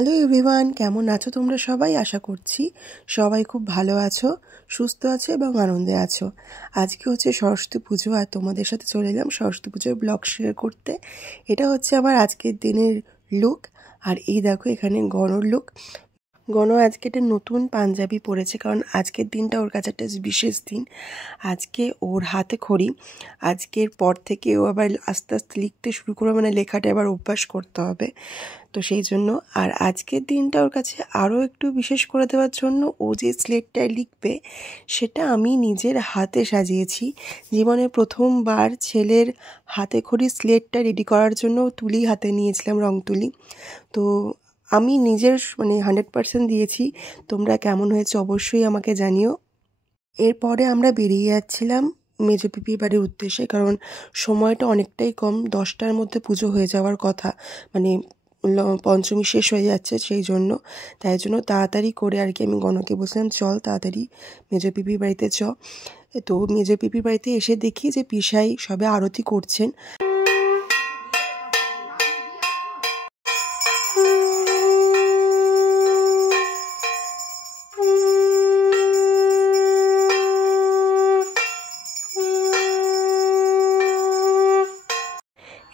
Hello everyone, কেমন আছো তোমরা সবাই? আশা করছি সবাই খুব ভালো আছো, সুস্থ আছো এবং আনন্দে আছো। আজকে হচ্ছে সরস্বতী পুজো আর তোমাদের সাথে চলে এলাম সরস্বতী পুজোর ব্লগ শেয়ার করতে। এটা হচ্ছে আমার আজকের দিনের লুক। আর এই দেখো এখানে গণর লুক। গণ আজকে একটা নতুন পাঞ্জাবি পরেছে, কারণ আজকের দিনটা ওর কাছে একটা বিশেষ দিন। আজকে ওর হাতে খড়ি। আজকের পর থেকে ও আবার আস্তে আস্তে লিখতে শুরু করবে, মানে লেখাটা এবার অভ্যাস করতে হবে। তো সেই জন্য আর আজকের দিনটা ওর কাছে আরও একটু বিশেষ করে দেওয়ার জন্য ও যে স্লেটটায় লিখবে সেটা আমি নিজের হাতে সাজিয়েছি। জীবনে প্রথমবার ছেলের হাতে খড়ি স্লেটটা রেডি করার জন্য তুলি হাতে নিয়েছিলাম, রং তুলি। তো আমি নিজের 100% দিয়েছি। তোমরা কেমন হয়েছে অবশ্যই আমাকে জানিও। এরপরে আমরা বেরিয়ে যাচ্ছিলাম মেজো পিপির বাড়ির উদ্দেশ্যে, কারণ সময়টা অনেকটাই কম, 10টার মধ্যে পুজো হয়ে যাওয়ার কথা, মানে পঞ্চমী শেষ হয়ে যাচ্ছে। সেই জন্য তাই জন্য তাড়াতাড়ি করে আর কি আমি গণকে বলছিলাম চল তাড়াতাড়ি মেজো পিপির বাড়িতে চ। তো মেজো পিপির বাড়িতে এসে দেখি যে পিসাই সবে আরতি করছেন।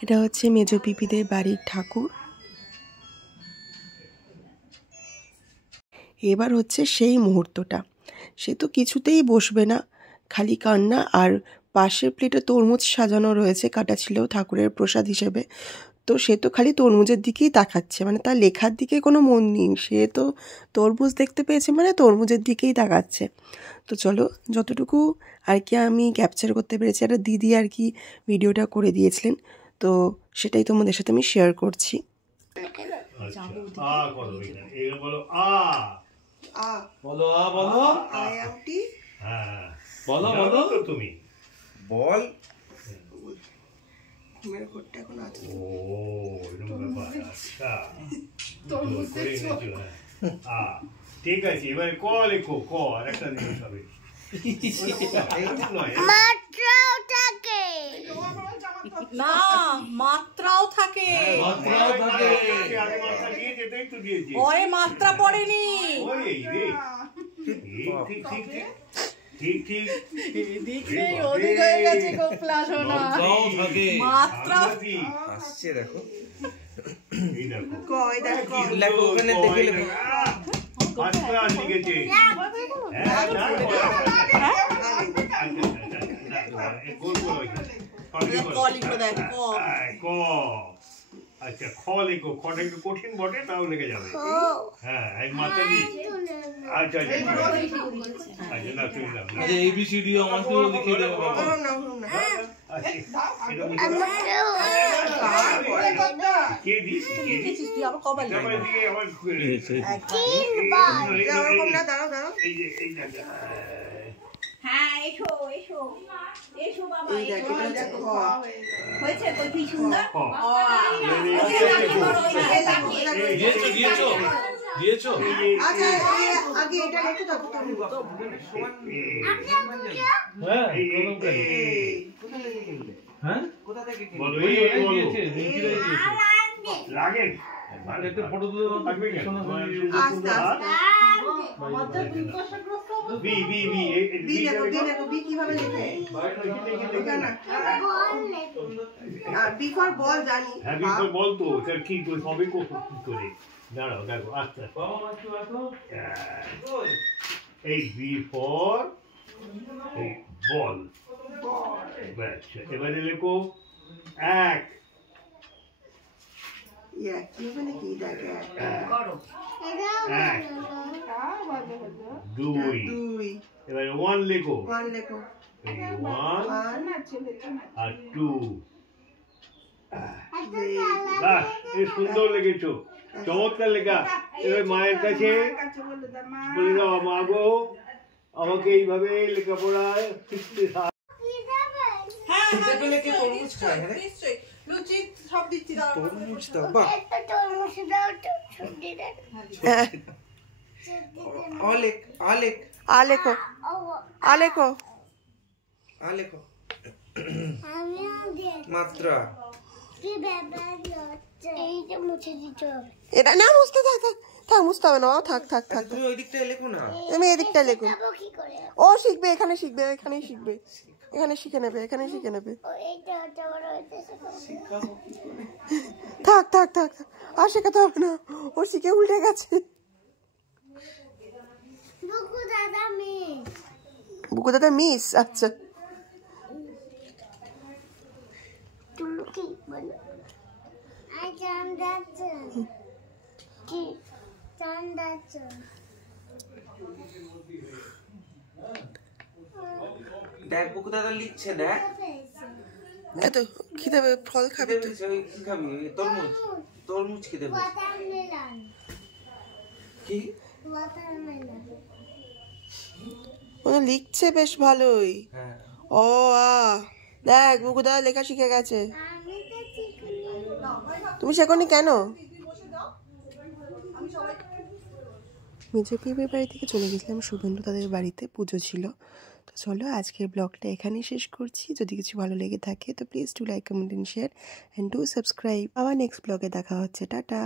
এটা হচ্ছে মেজো পিপিদের বাড়ির ঠাকুর। এবার হচ্ছে সেই মুহূর্তটা, সে তো কিছুতেই বসবে না, খালি কান্না। আর পাশের প্লেটে তরমুজ সাজানো রয়েছে, কাটা ছিল ঠাকুরের প্রসাদ হিসেবে। তো সে তো খালি তরমুজের দিকেই তাকাচ্ছে, মানে তার লেখার দিকে কোনো মন নেই। সে তো তরমুজ দেখতে পেয়েছে মানে তরমুজের দিকেই তাকাচ্ছে। তো চলো, যতটুকু আর কি আমি ক্যাপচার করতে পেরেছি, একটা দিদি আর কি ভিডিওটা করে দিয়েছিলেন, তো সেটাই তোমাদের সাথে আমি শেয়ার করছি। তুমি বল। ঠিক আছে, এবারে ক লেখো, ক আর একটা জিনিস হবে। না, মাত্রাও থাকে। ওরে মাত্রা পড়েনি। ঠিক ঠিক এদিক নেই ওদিক হয়ে গেছে গোপলা সোনা। মাত্রা আসছে, দেখো এই দেখো কয় দেখো লেখো, ওখানে দেখে লেখো। আচ্ছা লিখেছে। আচ্ছা খ লেখো, খটা একটু কঠিন বটে, তাও লেগে যাবে। হ্যাঁ এক মাথা দিয়ে। আচ্ছা আচ্ছা আচ্ছা না তুমি দাও। ABCD আমাকে লিখে দেবে বাবা। কে দিছি কে দিছি তুই আবার কবে আবার দিকে আবার এই যে এই দেখো। হ্যাঁ এসো এসো এসো বাবা, হয়েছে তো কি সুন্দর। দিয়েছো আগে এটা লেখো তারপর তুমি হ্যাঁ কোথা থেকে বলো এই দিয়েছে লাগে মানে একটা ফটো তুলে থাকবে কেন? আস্তে আস্তে বি বি বি বি লেখো বি কিভাবে লেখে? আর বি ফর বল জানি। হ্যাঁ বি ফর বল, তো স্যার কি করে সবই করে দাঁড়াও দেখো আস্তে আস্তে বাবা মাছু আসো। এই বি ফর এই বল। আচ্ছা এবারে লেখো এক। ইয়া কিভাবে কি দেখে করো এক দুই। এবারে ওয়ান লেখো। ওয়ান লেখো। ওয়ান আর টু। বাহ, এই সুন্দর লেগেছো, চমৎকার লেখা। এবার মায়ের কাছে বলে দাও, মা গো আমাকে এইভাবে লেখাপড়া শিখতে আলেখো মাত্রা এটা না মুছতে থাক থাক থাক, মুছতে হবে না, থাক থাক থাক, তুমি ওই দিকটা লেখো না। তুমি এদিকটা লেখো। ও শিখবে, এখানে শিখবে, এখানেই শিখবে, এখানে শিখে নেবে, এখানে শিখে নেবে। থাক থাক থাক, আর শেখাতে হবে না, ও শিখে উল্টে গেছে। বুকু দাদা মিস, আচ্ছা। দেখ বুকু দাদা লিখছে, দেখ। এত খিদে পেয়ে ফল খাবে তো। ওই কি খাবি? তরমুজ, তরমুজ খেতে বলছে। কি? ও লিখছে বেশ ভালোই। হ্যাঁ। ও দেখ বুকু দাদা লেখা শিখে গেছে। তুমি শেখনি কেন? মেজো পিপের বাড়ি থেকে চলে গেছিলাম শুভেন্দু তাদের বাড়িতে, পুজো ছিল। তো চলো আজকের ব্লগটা এখানেই শেষ করছি। যদি কিছু ভালো লেগে থাকে তো please do like, comment and share and do subscribe. আবার নেক্সট ব্লগে দেখা হচ্ছে, টাটা।